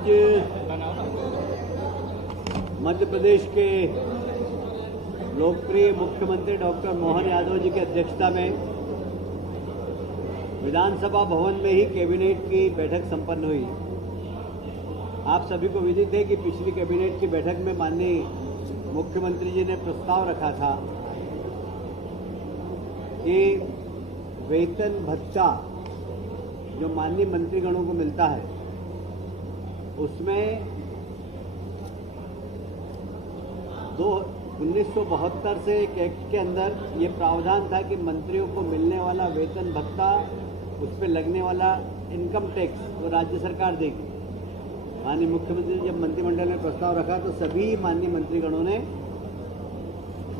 आज मध्य प्रदेश के लोकप्रिय मुख्यमंत्री डॉक्टर मोहन यादव जी की अध्यक्षता में विधानसभा भवन में ही कैबिनेट की बैठक संपन्न हुई। आप सभी को विदित है कि पिछली कैबिनेट की बैठक में माननीय मुख्यमंत्री जी ने प्रस्ताव रखा था कि वेतन भत्ता जो माननीय मंत्रीगणों को मिलता है उसमें 1972 से एक एक्ट के अंदर ये प्रावधान था कि मंत्रियों को मिलने वाला वेतन भत्ता, उस पर लगने वाला इनकम टैक्स वो राज्य सरकार देगी। माननीय मुख्यमंत्री जब मंत्रिमंडल ने प्रस्ताव रखा तो सभी माननीय मंत्रीगणों ने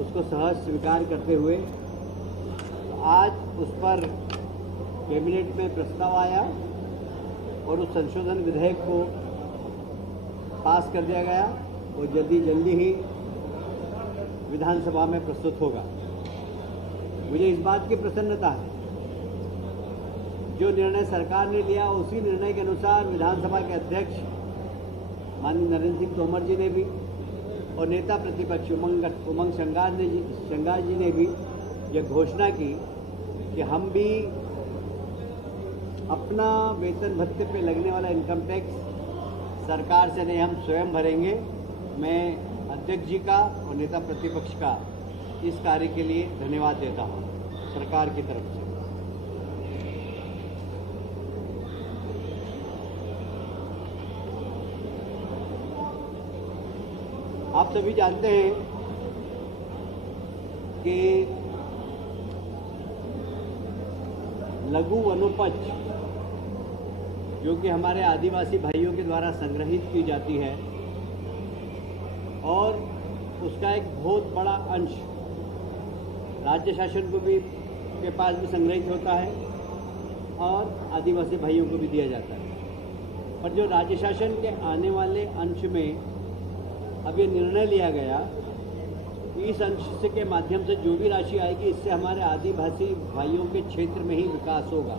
उसको सहज स्वीकार करते हुए तो आज उस पर कैबिनेट में प्रस्ताव आया और उस संशोधन विधेयक को पास कर दिया गया और जल्दी ही विधानसभा में प्रस्तुत होगा। मुझे इस बात की प्रसन्नता है जो निर्णय सरकार ने लिया उसी निर्णय के अनुसार विधानसभा के अध्यक्ष माननीय नरेंद्र सिंह तोमर जी ने भी और नेता प्रतिपक्ष उमंग शंगार जी ने भी यह घोषणा की कि हम भी अपना वेतन भत्ते पे लगने वाला इनकम टैक्स सरकार से नहीं, हम स्वयं भरेंगे। मैं अध्यक्ष जी का और नेता प्रतिपक्ष का इस कार्य के लिए धन्यवाद देता हूं सरकार की तरफ से। आप सभी जानते हैं कि लघु वनोपज जो कि हमारे आदिवासी भाइयों के द्वारा संग्रहित की जाती है और उसका एक बहुत बड़ा अंश राज्य शासन को भी के पास भी संग्रहित होता है और आदिवासी भाइयों को भी दिया जाता है। पर जो राज्य शासन के आने वाले अंश में अब ये निर्णय लिया गया इस अंश से के माध्यम से जो भी राशि आएगी इससे हमारे आदिवासी भाइयों के क्षेत्र में ही विकास होगा।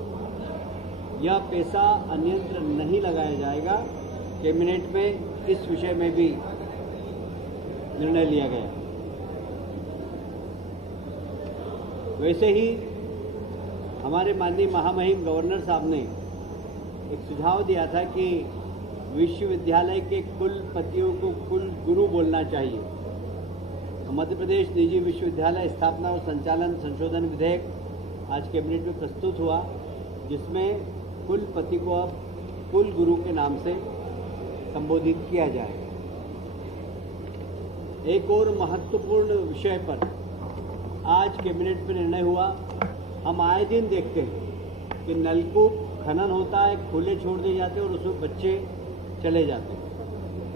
यह पैसा अन्यत्र नहीं लगाया जाएगा। कैबिनेट में इस विषय में भी निर्णय लिया गया। वैसे ही हमारे माननीय महामहिम गवर्नर साहब ने एक सुझाव दिया था कि विश्वविद्यालय के कुलपतियों को कुल गुरु बोलना चाहिए। तो मध्य प्रदेश निजी विश्वविद्यालय स्थापना और संचालन संशोधन विधेयक आज कैबिनेट में प्रस्तुत हुआ, जिसमें कुलपति को अब कुल गुरु के नाम से संबोधित किया जाएगा। एक और महत्वपूर्ण विषय पर आज कैबिनेट में निर्णय हुआ। हम आए दिन देखते हैं कि नलकूप खनन होता है, खुले छोड़ दिए जाते हैं और उसमें बच्चे चले जाते हैं।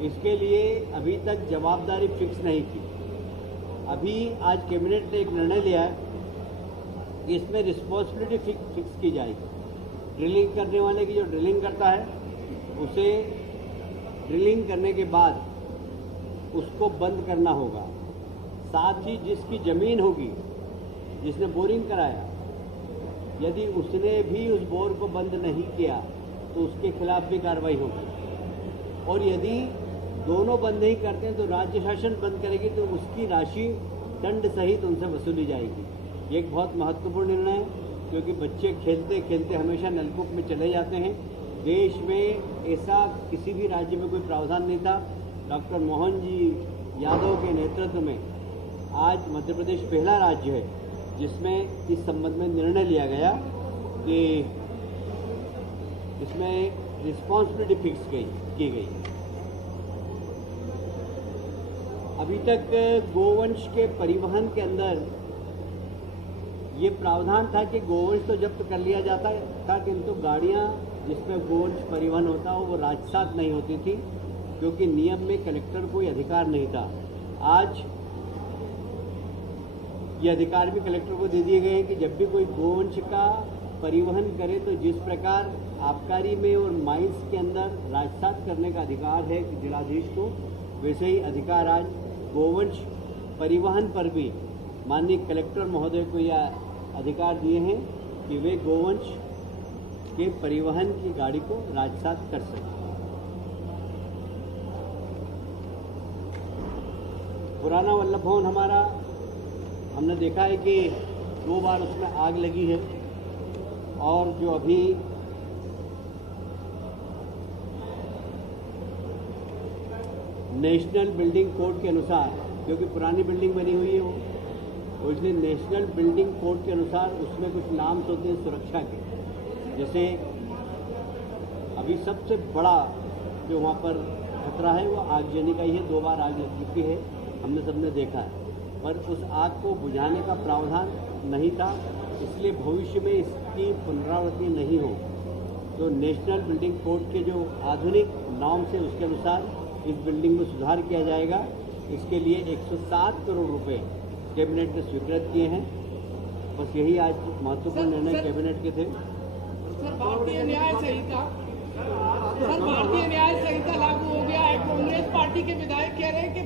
इसके लिए अभी तक जवाबदारी फिक्स नहीं की। अभी आज कैबिनेट ने एक निर्णय लिया है कि इसमें रिस्पॉन्सिबिलिटी फिक्स की जाएगी। ड्रिलिंग करने वाले की जो ड्रिलिंग करता है उसे ड्रिलिंग करने के बाद उसको बंद करना होगा। साथ ही जिसकी ज़मीन होगी, जिसने बोरिंग कराया, यदि उसने भी उस बोर को बंद नहीं किया तो उसके खिलाफ भी कार्रवाई होगी। और यदि दोनों बंद नहीं करते हैं तो राज्य शासन बंद करेगी तो उसकी राशि दंड सहित उनसे वसूली जाएगी। ये एक बहुत महत्वपूर्ण निर्णय है क्योंकि बच्चे खेलते खेलते हमेशा नलकूप में चले जाते हैं। देश में ऐसा किसी भी राज्य में कोई प्रावधान नहीं था। डॉक्टर मोहन जी यादव के नेतृत्व में आज मध्य प्रदेश पहला राज्य है जिसमें इस संबंध में निर्णय लिया गया कि इसमें रिस्पॉन्सिबिलिटी फिक्स की गई। अभी तक गोवंश के परिवहन के अंदर ये प्रावधान था कि गोवंश तो जब्त कर लिया जाता था, किंतु गाड़ियां जिसमें गोवंश परिवहन होता हो वो राजसात नहीं होती थी क्योंकि नियम में कलेक्टर कोई अधिकार नहीं था। आज ये अधिकार भी कलेक्टर को दे दिए गए हैं कि जब भी कोई गोवंश का परिवहन करे तो जिस प्रकार आबकारी में और माइंस के अंदर राजसात करने का अधिकार है जिलाधीश को, वैसे ही अधिकार आज गोवंश परिवहन पर भी माननीय कलेक्टर महोदय को यह अधिकार दिए हैं कि वे गोवंश के परिवहन की गाड़ी को राजसात कर सकें। पुराना वल्लभ भवन हमारा, हमने देखा है कि 2 बार उसमें आग लगी है, और जो अभी नेशनल बिल्डिंग कोड के अनुसार, क्योंकि पुरानी बिल्डिंग बनी हुई है वो, तो इसलिए नेशनल बिल्डिंग कोड के अनुसार उसमें कुछ नाम्स होते हैं सुरक्षा के। जैसे अभी सबसे बड़ा जो वहाँ पर खतरा है वो आगजनी का ही है। 2 बार आग लग चुकी है, हमने सबने देखा है, पर उस आग को बुझाने का प्रावधान नहीं था, इसलिए भविष्य में इसकी पुनरावृत्ति नहीं हो तो नेशनल बिल्डिंग कोड के जो आधुनिक नॉर्म्स है उसके अनुसार इस बिल्डिंग में सुधार किया जाएगा। इसके लिए 107 करोड़ रुपए कैबिनेट ने स्वीकृत किए हैं। बस यही आज महत्वपूर्ण निर्णय कैबिनेट के थे। सर, भारतीय न्याय संहिता लागू हो गया है। कांग्रेस पार्टी के विधायक कह रहे हैं कि